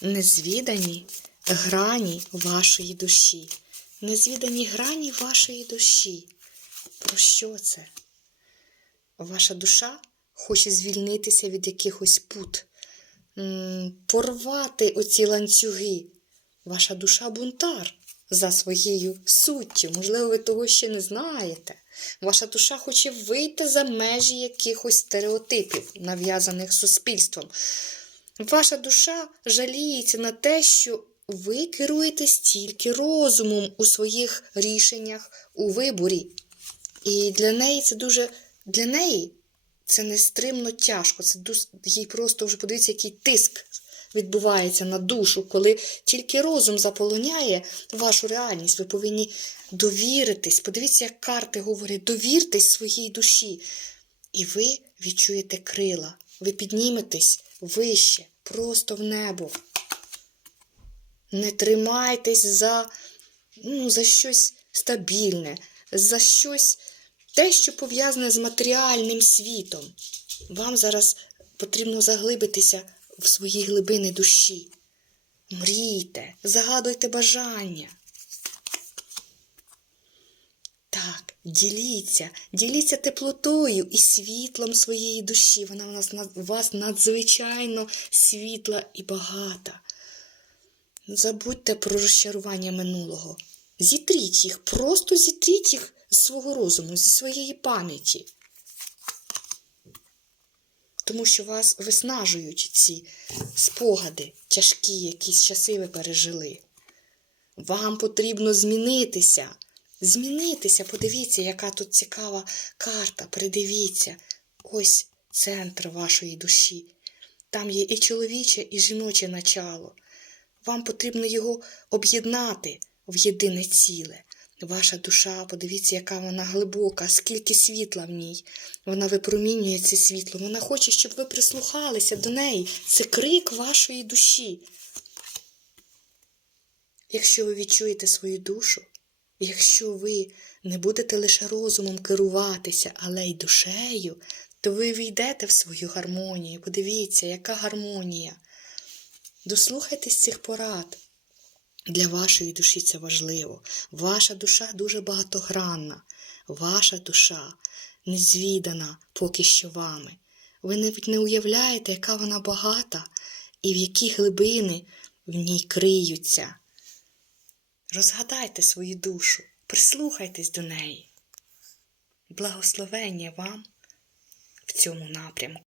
незвідані грані вашої душі. Незвідані грані вашої душі. Про що це? Ваша душа хоче звільнитися від якихось пут, порвати оці ланцюги. Ваша душа бунтар за своєю суттю. Можливо, ви того ще не знаєте. Ваша душа хоче вийти за межі якихось стереотипів, нав'язаних суспільством. Ваша душа жаліється на те, що ви керуєтесь тільки розумом у своїх рішеннях у виборі. І для неї це дуже для неї це нестримно тяжко. Це їй просто вже подивіться, який тиск відбувається на душу, коли тільки розум заполоняє вашу реальність. Ви повинні довіритись. Подивіться, як карти говорять, довіртесь своїй душі. І ви відчуєте крила. Ви підніметесь вище, просто в небо. Не тримайтесь за, ну, за щось стабільне, за щось те, що пов'язане з матеріальним світом. Вам зараз потрібно заглибитися в свої глибини душі. Мрійте, загадуйте бажання. Діліться, діліться теплотою і світлом своєї душі. Вона у нас у вас надзвичайно світла і багата. Забудьте про розчарування минулого. Зітріть їх, просто зітріть їх з свого розуму, зі своєї пам'яті. Тому що вас виснажують ці спогади, тяжкі, якісь часи ви пережили. Вам потрібно змінитися. Змінитися, подивіться, яка тут цікава карта. Придивіться. Ось центр вашої душі. Там є і чоловіче, і жіноче начало. Вам потрібно його об'єднати в єдине ціле. Ваша душа, подивіться, яка вона глибока, скільки світла в ній. Вона випромінює це світло. Вона хоче, щоб ви прислухалися до неї. Це крик вашої душі. Якщо ви відчуєте свою душу, якщо ви не будете лише розумом керуватися, але й душею, то ви війдете в свою гармонію. Подивіться, яка гармонія. Дослухайтесь цих порад. Для вашої душі це важливо. Ваша душа дуже багатогранна. Ваша душа незвідана поки що вами. Ви навіть не уявляєте, яка вона багата і в які глибини в ній криються. Розгадайте свою душу, прислухайтесь до неї. Благословення вам в цьому напрямку.